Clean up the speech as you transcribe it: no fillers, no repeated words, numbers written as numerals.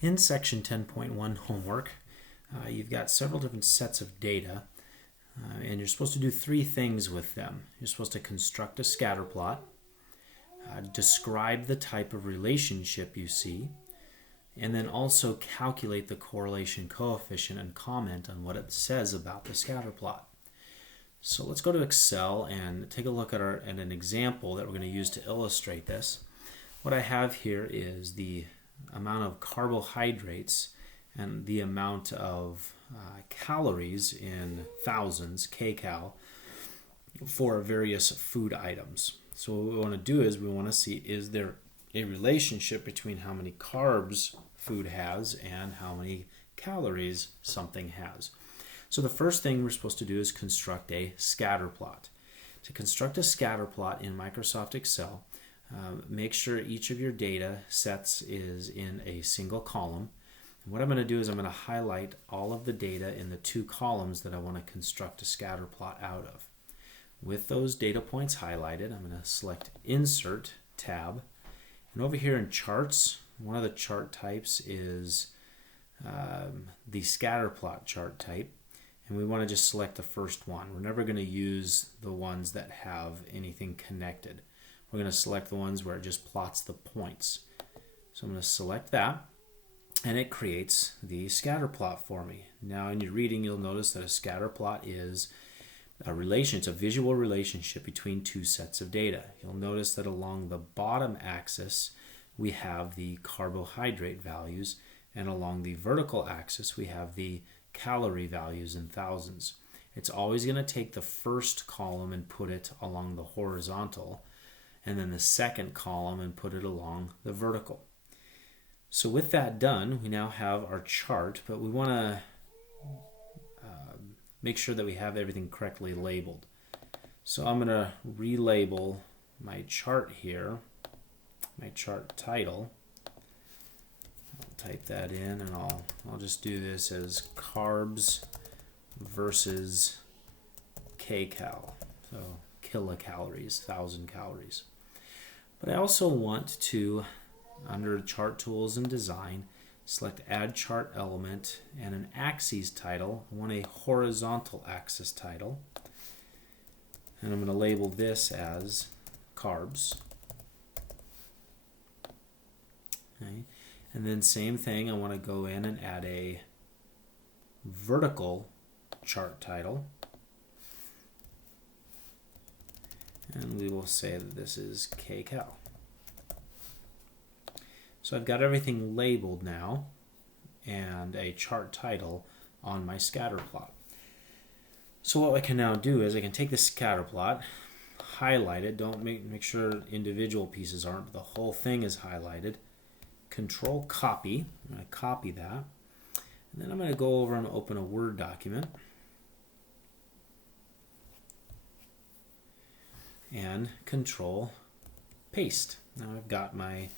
In section 10.1 homework, you've got several different sets of data, and you're supposed to do three things with them. You're supposed to construct a scatter plot, describe the type of relationship you see, and then also calculate the correlation coefficient and comment on what it says about the scatter plot. So let's go to Excel and take a look at an example that we're going to use to illustrate this. What I have here is the amount of carbohydrates and the amount of calories in thousands, kcal, for various food items. So what we want to do is we want to see, is there a relationship between how many carbs food has and how many calories something has. So the first thing we're supposed to do is construct a scatter plot. To construct a scatter plot in Microsoft Excel, make sure each of your data sets is in a single column. And what I'm going to do is I'm going to highlight all of the data in the two columns that I want to construct a scatter plot out of. With those data points highlighted, I'm going to select Insert tab. And over here in Charts, one of the chart types is the scatter plot chart type. And we want to just select the first one. We're never going to use the ones that have anything connected. We're going to select the ones where it just plots the points. So I'm going to select that, and it creates the scatter plot for me. Now in your reading, you'll notice that a scatter plot is a relation. It's a visual relationship between two sets of data. You'll notice that along the bottom axis, we have the carbohydrate values, and along the vertical axis, we have the calorie values in thousands. It's always going to take the first column and put it along the horizontal, and then the second column and put it along the vertical. So with that done, we now have our chart, but we want to make sure that we have everything correctly labeled. So I'm going to relabel my chart here, my chart title. I'll type that in, and I'll just do this as carbs versus kcal, so kilocalories, 1,000 calories. But I also want to, under Chart Tools and Design, select Add Chart Element and an Axes title. I want a horizontal axis title. And I'm going to label this as carbs. Okay. And then same thing, I want to go in and add a vertical chart title. And we will say that this is kcal. So I've got everything labeled now and a chart title on my scatter plot. So what I can now do is I can take the scatter plot, highlight it, don't make sure individual pieces aren't, but the whole thing is highlighted. Control copy, I'm going to copy that. And then I'm going to go over and open a Word document. And Control paste. Now I've got my